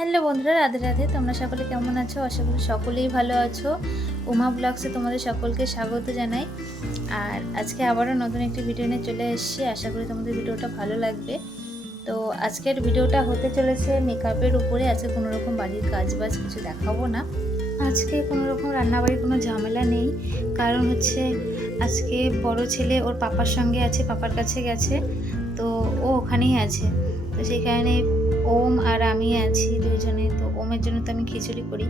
Hello বন্ধুরা, রাধে রাধে। তোমরা সকলে কেমন আছো? আশা করি সকলেই ভালো আছো। উমা ব্লগসে তোমাদের সকলকে স্বাগত জানাই। আর আজকে আবারও নতুন একটি ভিডিও নিয়ে চলে এসেছি। আশা করি তোমাদের ভিডিওটা ভালো লাগবে। তো আজকের ভিডিওটা হতে চলেছে মেকআপের উপরে। আজকে কোনো রকম বাড়ির কাজবাজ কিছু দেখাবো না। আজকে কোনো রকম রান্নাবাড়ির কোনো ঝামেলা নেই। কারণ হচ্ছে আজকে বড় ছেলে ওর পাপার সঙ্গে আছে, পাপার কাছে গেছে। তো ও ওখানেই আছে। তো সেই কারণে ওম আর আমি আছি দুজনে। তো ওমের জন্য তো আমি খিচুড়ি করি।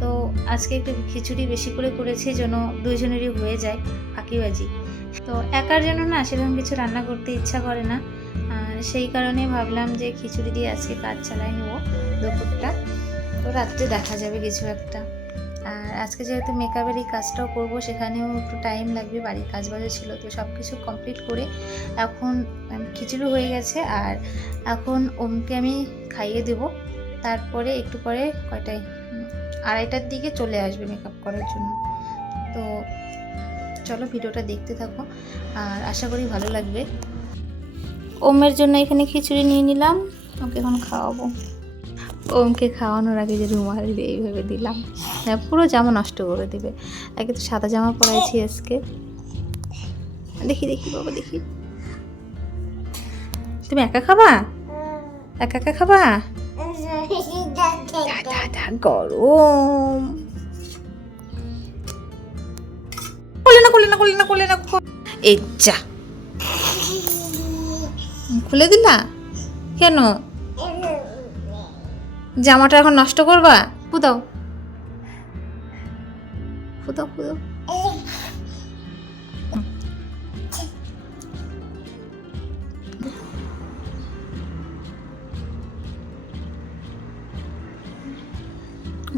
তো আজকে একটু খিচুড়ি বেশি করে করেছি যেন দুজনেরই হয়ে যায় ফাঁকিবাজি। তো একার জন্য না সেরকম কিছু রান্না করতে ইচ্ছা করে না। সেই কারণে ভাবলাম যে খিচুড়ি দিয়ে আজকে কাজ চালাই নেবো দুপুরটা। তো রাত্রে দেখা যাবে কিছু একটা। আর আজকে যেহেতু মেকআপের এই কাজটাও করবো, সেখানেও একটু টাইম লাগবে। বাড়ির কাজবাজও ছিল, তো সব কিছু কমপ্লিট করে এখন খিচুড়ি হয়ে গেছে। আর এখন ওমকে আমি খাইয়ে দেবো। তারপরে একটু পরে কয়টায় 2:30টার দিকে চলে আসবে মেকআপ করার জন্য। তো চলো ভিডিওটা দেখতে থাকো, আর আশা করি ভালো লাগবে। ওমের জন্য এখানে খিচুড়ি নিয়ে নিলাম, ওকে এখন খাওয়াবো। ওমকে খাওয়ানোর আগে যে রুমাল দিয়ে এইভাবে দিলাম, পুরো জামা নষ্ট করে দেবে। আগে তো সাদা জামা পরাইছি আজকে। দেখি দেখি বাবা, দেখি তুমি একা খাবা? একা একা খাবা? গরম। খুলে না খুলে না খুলে না খুলে না। এই যা, খুলে দিলা কেন? জামাটা এখন নষ্ট করবা? ফুদাও ফুদাও ফুদাও।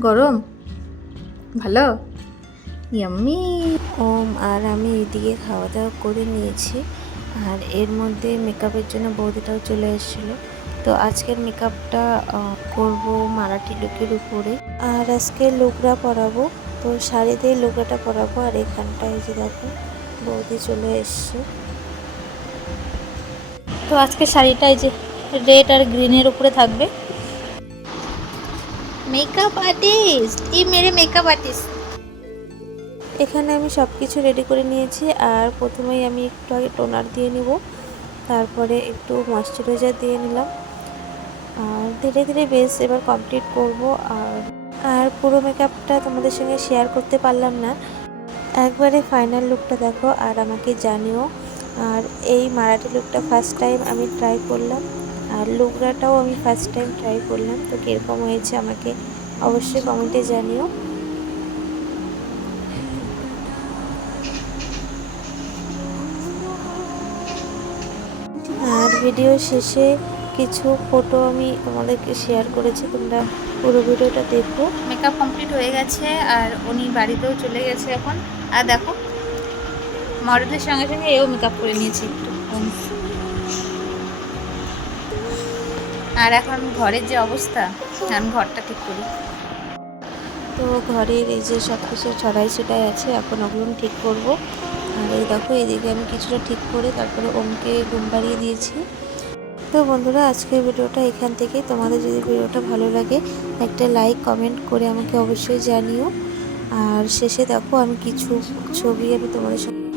গরম ভালো, ইয়াম্মি। ওম আর আমি এদিকে খাওয়া দাওয়া করে নিয়েছি। আর এর মধ্যে মেকআপের জন্য বৌদিটাও চলে এসেছিলো। তো আজকের মেকআপটা করব মারাঠি লুকের উপরে। আর আজকে লুকরা পরাবো, তো শাড়ি দিয়ে লুকরাটা পরাবো। আর এখানটায় যে দেখো বৌদি চলে এসছে। তো আজকে শাড়িটা এই যে রেড আর গ্রিনের উপরে থাকবে। মেকআপ আর্টিস্ট, মেরে মেকআপ আর্টিস্ট। এখানে আমি সব কিছু রেডি করে নিয়েছি। আর প্রথমেই আমি একটু আগে টোনার দিয়ে নিব, তারপরে একটু ময়শ্চারাইজার দিয়ে নিলাম। আর ধীরে ধীরে বেস এবার কমপ্লিট করব। আর পুরো মেকআপটা তোমাদের সঙ্গে শেয়ার করতে পারলাম না। একবারে ফাইনাল লুকটা দেখো আর আমাকে জানিও। আর এই মারাঠি লুকটা ফার্স্ট টাইম আমি ট্রাই করলাম, আর লুকরাটাও আমি ফার্স্ট টাইম ট্রাই করলাম। তো কীরকম হয়েছে আমাকে অবশ্যই কমেন্টে জানিও। আর ভিডিও শেষে কিছু ফটো আমি তোমাদেরকে শেয়ার করেছি, তোমরা পুরো ভিডিওটা দেখো। মেকআপ কমপ্লিট হয়ে গেছে আর উনি বাড়িতেও চলে গেছে এখন। আর দেখো মডেলের সঙ্গে সঙ্গে এও মেকআপ করে নিয়েছি একটু। আর এখন ঘরের যে অবস্থা, এখন ঘরটা ঠিক করি। তো ঘরের এই যে সব কিছু ছড়াই ছিটাই আছে, এখন ওগুলো ঠিক করব। আর এই দেখো এদিকে আমি কিছুটা ঠিক করে তারপরে ওমকে ঘুম পাড়িয়ে দিয়েছি। তো বন্ধুরা, আজকের ভিডিওটা এখান থেকে। তোমাদের যদি ভিডিওটা ভালো লাগে একটা লাইক কমেন্ট করে আমাকে অবশ্যই জানিও। আর শেষে দেখো আমি কিছু ছবি আমি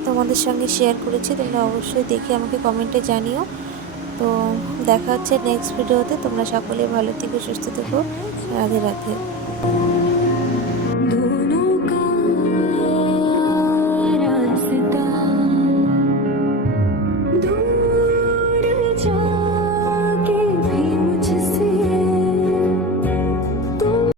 তোমাদের সঙ্গে শেয়ার করেছি, তোমরা অবশ্যই দেখে আমাকে কমেন্টে জানিও। তো দেখা হচ্ছে নেক্সট ভিডিওতে। তোমরা সকলে ভালো থেকো, সুস্থ থেকো। রাধে রাধে।